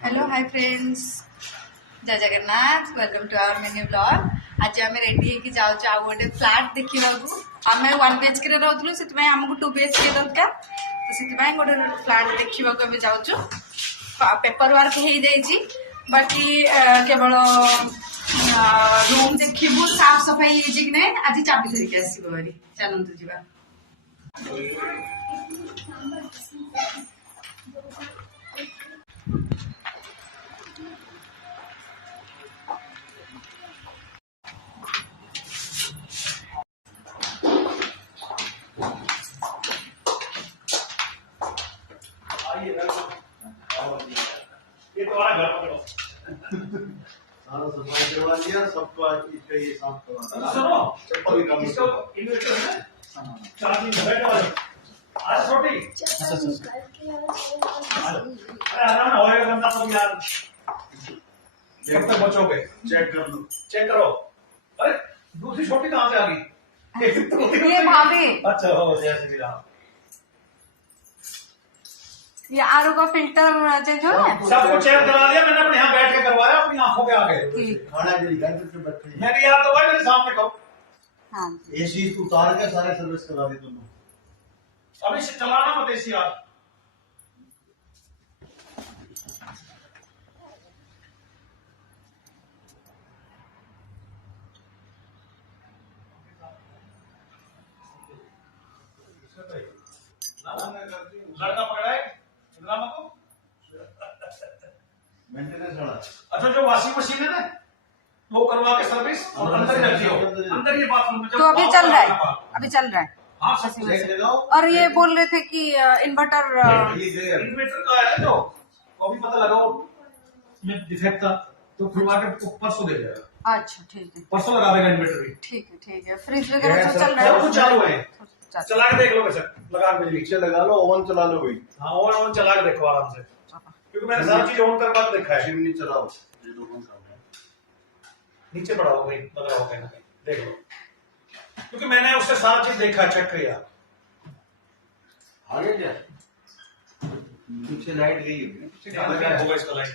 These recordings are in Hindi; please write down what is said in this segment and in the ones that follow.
Hello hi friends, Jai Jagannath. Welcome to our mini blog. आज आम रेडी होगी जाऊँ आउ गोटे फ्लाट देखा। आम 1 BHK रोलु से आमको 2 BHK दरकार, तो से गोटे फ्लाट देखा जाऊँ। पेपर वर्क हो जाइए, बाकी केवल रूम देखू साफ सफाई हो कि नहीं। आज चाबी धरिक आसो चलतु जा। ये तुम्हारा घर पकड़ो। सारा सफाई करवा लिया, सबको इसका ये साफ करवा। सुनो, चप्पल भी कम इसको इन्वर्टर है ना, चार्जिंग बैठा है आज छोटी। अरे आराम ना होएगा बंदा तो यार, जब तक बचोगे चेक कर लो, चेक करो। अरे दूसरी छोटी कहाँ से आ गई? ये भाभी। अच्छा हो, जय श्री राम। ये आरओ का फिल्टर चेंज हो रहा है। सबको चेक करा दिया मैंने, अपने यहाँ बैठ के करवाया, अपनी आंखों के आगे। खाना मेरी याद तो भाई मेरे सामने कहो। हाँ, एसी उतार के सारे सर्विस करा दी तुमने। अभी से चलाना मत एसी यार। लड़का पकड़ा है मेंटेनेंस वाला। अच्छा, जो वॉशिंग मशीन है ना, वो करवा के सर्विस और अंदर ही रखी हो, अंदर ये बाथरूम में। तो अभी चल रहा है, अभी चल रहा है। हाँ, सब चेक ले लो। और ये बोल रहे थे कि इन्वर्टर इन्वर्टर का है जो, वो भी पता लगाओ में डिफेक्ट था, तो खुलवा के परसों दे देगा। अच्छा ठीक है, परसों लगा देगा इन्वर्टर भी। ठीक है। फ्रिज वगैरह सब चल रहा है, सब कुछ चालू है। चला के देख लो वैसे, लगा के बिजली नीचे लगा लो, ओवन चला लो भाई। हाँ, ओवन चला के देखो आराम से, क्योंकि मैंने सारी चीज ऑन करवा के देखा है। चिमनी चलाओ, ये दो बंद कर दो। नीचे पड़ाओ भाई, लग रहा हो कहीं ना कहीं, देख लो, क्योंकि मैंने उससे सारी चीज देखा, चेक किया। आगे क्या पीछे लाइट गई है, होगा इसका लाइट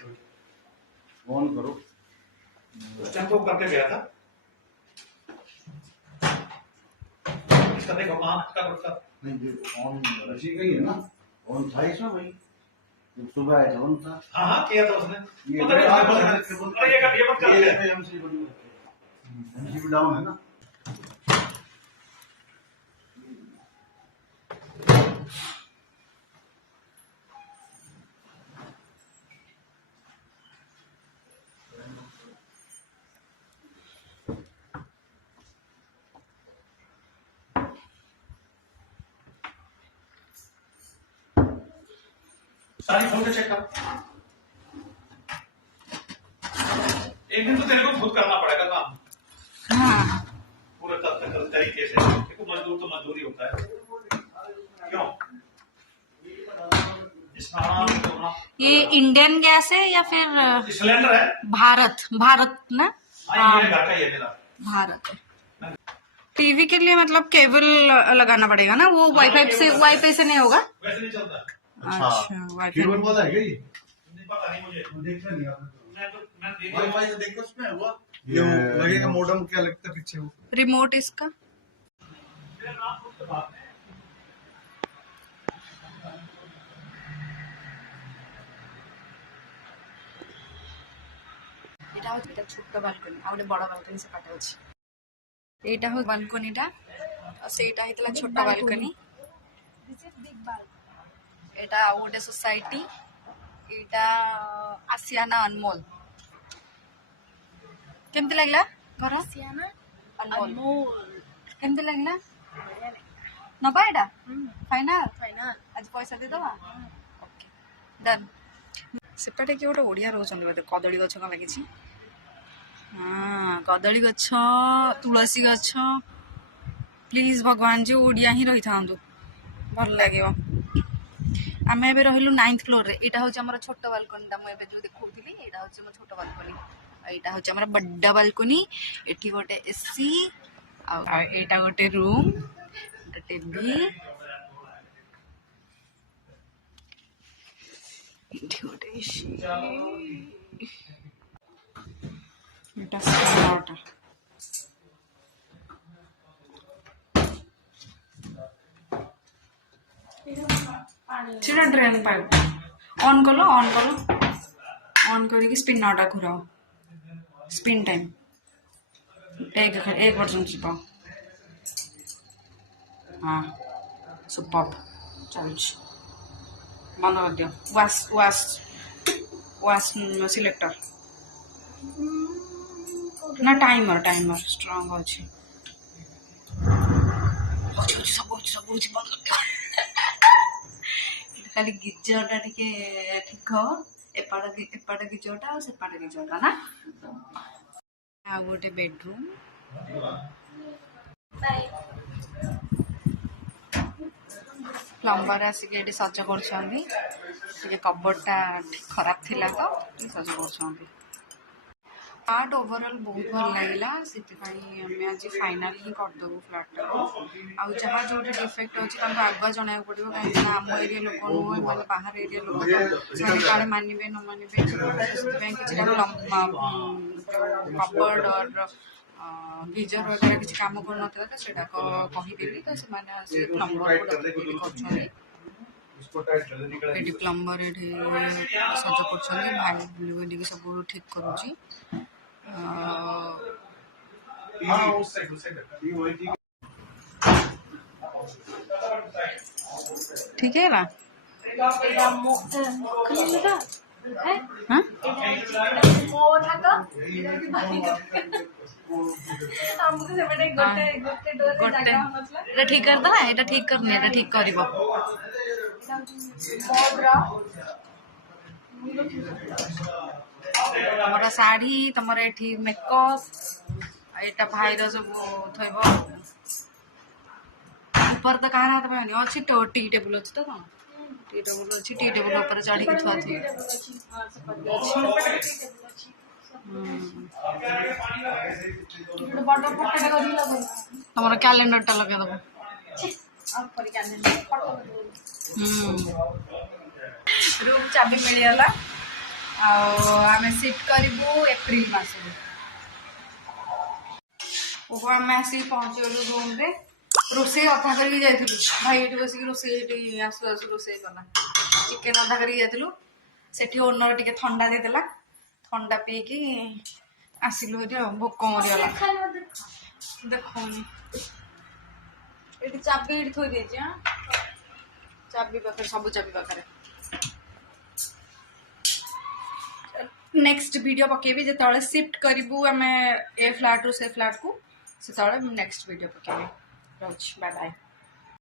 ऑन करो। टेम्पो करके गया था इसका, देखो आंख का रुकता नहीं देखो ऑन रसी गई है ना, ऑन था इसमें भाई, जब सुबह आया था ऑन था। हाँ हाँ किया था उसने। ये पता नहीं आप उसने बंद बोला, करके अरे ये मत कर दे। एमसी बंद करके, एमसी डाउन है ना। सारी खोल के चेक कर। एक दिन तो तेरे को खुद करना पड़ेगा काम, हाँ। पूरे तरीके से। देखो मजदूर तो मजदूरी होता है, क्यों? ये इंडियन गैस है या फिर सिलेंडर है? भारत ना? हाँ, ये घर का ही है मेरा। भारत। टीवी के लिए मतलब केबल लगाना पड़ेगा ना, वो वाईफाई से नहीं होगा। वैसे नहीं चलता। अच्छा, केबल पता है क्या ये? नहीं पता नहीं मुझे, देखा नहीं आपने? मैं वाईफाई से देखो उसमें हुआ ये लगेगा मॉडेम, क्या लगता है पीछे वो रिमोट इसका। এটা হচ্ছে এটা ছোট্ট বালকনি, আর ଗୋଟେ বড় বালকনি সেপাটে ଅଛି। এইটা হচ্ছে বালকনিটা, আর সেইটা ହେଇଥିଲା ଛୋଟ ବାଲକନି। এটা ଆଉ ଗୋଟେ সোসাইটি, এইটা ଆସିଆନା ଅନମୋଲ। କେମିତି ଲାଗିଲା ଘର? ଆସିଆନା ଅନମୋଲ କେମିତି ଲାଗିଲା? ନବା ଏଇଟା ଫାଇନାଲ। ଆଜି ପଇସା ଦେଇଦବା, ଓକେ ଡନ୍। ସେପଟେ କିଏ ଗୋଟେ ଓଡ଼ିଆ ରହୁଛନ୍ତି ବୋଧେ। କଦଳୀ ଗଛ କ'ଣ ଲାଗିଛି? ହଁ, କଦଳୀ ଗଛ, ତୁଳସୀ ଗଛ। ପ୍ଲିଜ ଭଗବାନ ଯେ ଓଡ଼ିଆ ହିଁ ରହିଥାନ୍ତୁ, ଭଲ ଲାଗିବ। ଆମେ ଏବେ ରହିଲୁ 9th ଫ୍ଲୋରରେ। ଏଇଟା ହେଉଛି ଆମର ଛୋଟ ବାଲକନିଟା, ମୁଁ ଏବେ ଯେଉଁ ଦେଖାଉଥିଲି ଏଇଟା ହେଉଛି ଆମର ଛୋଟ ବାଲକନି। ଏଇଟା ହେଉଛି ଆମର ବଡ଼ ବାଲକନି। ଏଠି ଗୋଟେ ଏସି, ଆଉ ଏଇଟା ଗୋଟେ ରୁମ୍, ଗୋଟେ ଟିଭି। ଏଠି ଗୋଟେ ଏଟା ସ୍ପିନରଟା ସେଟା drain pipe on call on କରିକି ସ୍ପିନରଟା ଘୁରାଅ स्पिन टाइम एक पर्सेंट छिप हाँ सुपर चल बंद कर दियो वाश वाश वाश सिलेक्टर ना टाइमर टाइमर स्ट्रांग अच्छे सब बंद कर दियो खाली गिजरटा टिके ठीक हो एपाट गिजरटा और सेपाट गिजरटा ना आ गोटे बेडरूम प्लम्बर आसिक सज कर कबर्डटा खराब थिला तो सज कर फ्लाट ओवरऑल बहुत भल लगे से आज फाइनाल ही करदेबू फ्लाटा आ जहाँ जो डिफेक्ट अच्छे आगुआ जन पड़ो कहीं आम एरिया लोक नुह मैंने बाहर एरिया लोक काले मानवे न मानवे किसी कबर्ड और गीजर वगैरह किसी काम कर कहीदेली तो से प्लम्बर प्लम्बर सज कर भाई बुले सब ठीक करुच्ची ठीक है ना ठीक करदा एटा ठीक करनी एटा ठीक करिवो तमरा साड़ी तमरा एठी मेकअप एटा भाई रो सब थइबो ऊपर तो कहां हाथ में अछि टी टेबल अछि तो कोन टी टेबल अछि टी टेबल ऊपर चढ़ी के थुआ थी तमरा कैलेंडर टा लगा दबो रूम चाबी मिलला आम सिफ्ट करूँ एप्रिल मस आम आसिक पहुँचलु रूम रे रोसे अधा करके जाइलु भाई ये बस रोसे आसु आसु रोसे कला चिकेन अधा करके जाइलु सेठी ओनर टिके ठंडा देदेला ठंडा पीकी आसिलु ये भोक मरीगला देखनी ये चाबी ये थोड़ी देजी हाँ चाबी पाखे सब चाबी पाखे नेक्स्ट वीडियो पकेबी जो शिफ्ट करूँ आम ए फ्लाट रू से फ्लाट को से नेक्स्ट वीडियो पकेबी रोज बाय बाय।